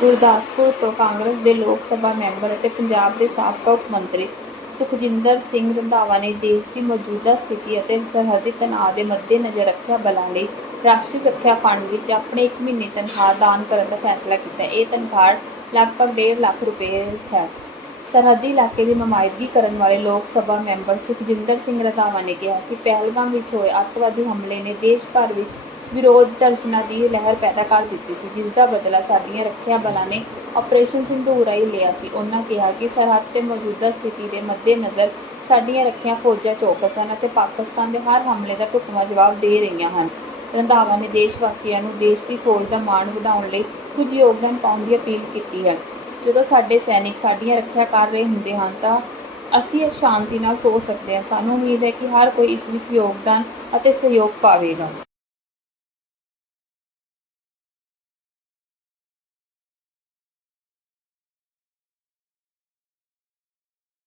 ਗੁਰਦਾਸਪੁਰ ਤੋਂ ਕਾਂਗਰਸ ਦੇ ਲੋਕ ਸਭਾ ਮੈਂਬਰ ਅਤੇ ਪੰਜਾਬ ਦੇ ਸਾਬਕਾ ਉਪ ਮੰਤਰੀ ਸੁਖਜਿੰਦਰ ਸਿੰਘ ਰੰਧਾਵਾ ਨੇ ਦੇਸ਼ ਦੀ ਮੌਜੂਦਾ ਸਥਿਤੀ ਅਤੇ ਸਰਹੱਦੀ ਤਣਾਅ ਦੇ ਮੱਦੇਨਜ਼ਰ ਰੱਖਿਆ ਬਲਾਂ ਲਈ ਰਾਸ਼ਟਰੀ ਰੱਖਿਆ ਫੰਡ ਵਿੱਚ ਆਪਣੇ 1 ਮਹੀਨੇ ਤਨਖਾਹ ਦਾਨ ਕਰਨ ਦਾ ਫੈਸਲਾ ਕੀਤਾ। ਇਹ ਤਨਖਾਹ ਲਗਭਗ 1.5 ਲੱਖ ਰੁਪਏ ਹੈ। ਸਰਹੱਦੀ ਇਲਾਕੇ ਦੀ ਨੁਮਾਇੰਦਗੀ ਕਰਨ ਵਾਲੇ ਲੋਕ ਸਭਾ ਮੈਂਬਰ ਸੁਖਜਿੰਦਰ ਸਿੰਘ ਰੰਧਾਵਾ ਨੇ ਕਿਹਾ ਕਿ ਪਹਿਲਗਾਮ ਵਿੱਚ ਹੋਏ ਅੱਤਵਾਦੀ ਹਮਲੇ ਨੇ ਦੇਸ਼ ਭਰ ਵਿੱਚ ਵਿਰੋਧ ਦਰਸ਼ਨਾਂ ਦੀ ਲਹਿਰ ਪੈਦਾ ਕਰ ਦਿੱਤੀ ਸੀ, ਜਿਸ ਦਾ ਬਦਲਾ ਸਾਡੀਆਂ ਰੱਖਿਆ ਬਲਾਂ ਨੇ ਆਪਰੇਸ਼ਨ ਸਿੰਧੂਰ ਰਾਹੀਂ ਲਿਆ ਸੀ। ਉਹਨਾਂ ਕਿਹਾ ਕਿ ਸਰਹੱਦ ਤੇ ਮੌਜੂਦਾ ਸਥਿਤੀ ਦੇ ਮੱਦੇਨਜ਼ਰ ਸਾਡੀਆਂ ਰੱਖਿਆ ਫੌਜਾਂ ਚੌਕਸ ਹਨ ਅਤੇ ਪਾਕਿਸਤਾਨ ਦੇ ਹਰ ਹਮਲੇ ਦਾ ਢੁਕਵਾਂ ਜਵਾਬ ਦੇ ਰਹੀਆਂ ਹਨ। ਰੰਧਾਵਾ ਨੇ ਦੇਸ਼ ਵਾਸੀਆਂ ਨੂੰ ਦੇਸ਼ ਦੀ ਫੌਜ ਦਾ ਮਾਣ ਵਧਾਉਣ ਲਈ ਕੁਝ ਯੋਗਦਾਨ ਪਾਉਣ ਦੀ ਅਪੀਲ ਕੀਤੀ ਹੈ। ਜਦੋਂ ਸਾਡੇ ਸੈਨਿਕ ਸਾਡੀਆਂ ਰੱਖਿਆ ਕਰ ਰਹੇ ਹੁੰਦੇ ਹਨ ਤਾਂ ਅਸੀਂ ਸ਼ਾਂਤੀ ਨਾਲ ਸੋ ਸਕਦੇ ਹਾਂ। ਸਾਨੂੰ ਉਮੀਦ ਹੈ ਕਿ ਹਰ ਕੋਈ ਇਸ ਵਿੱਚ ਯੋਗਦਾਨ ਅਤੇ ਸਹਿਯੋਗ ਪਾਵੇਗਾ।